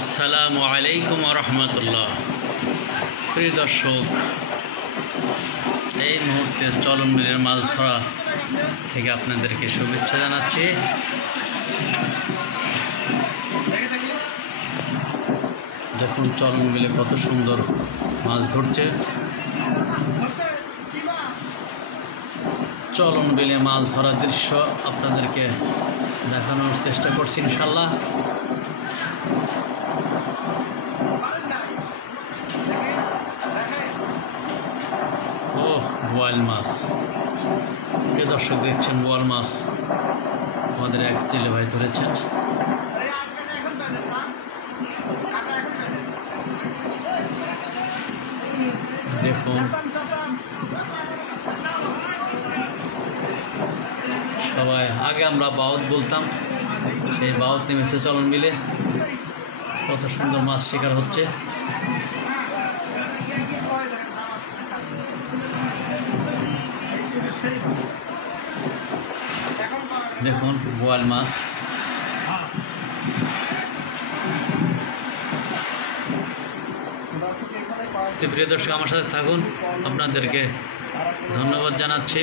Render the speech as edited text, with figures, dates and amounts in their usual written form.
আসসালামু আলাইকুম ওয়া রাহমাতুল্লাহ। প্রিয় দর্শক, এই মুহূর্তে চলন বিলের মাছ ধরা থেকে আপনাদেরকে শুভেচ্ছা জানাচ্ছি। দেখুন চলন বিলে কত সুন্দর মাছ ধরছে। চলন বিলে মাছ ধরার দৃশ্য আপনাদেরকে দেখানোর চেষ্টা করছি ইনশাল্লাহ। ও বোয়াল মাছ, প্রিয় দর্শক দেখছেন বোয়াল মাছ আমাদের এক জেলে ভাই ধরেছেন। দেখুন সবাই, আগে আমরা বাউত বলতাম, সেই বাউত নেমেছে চলন বিলে। কত সুন্দর মাছ শিকার হচ্ছে। দেখুন বোয়াল মাছ। প্রিয় দর্শক আমার সাথে থাকুন, আপনাদেরকে ধন্যবাদ জানাচ্ছি।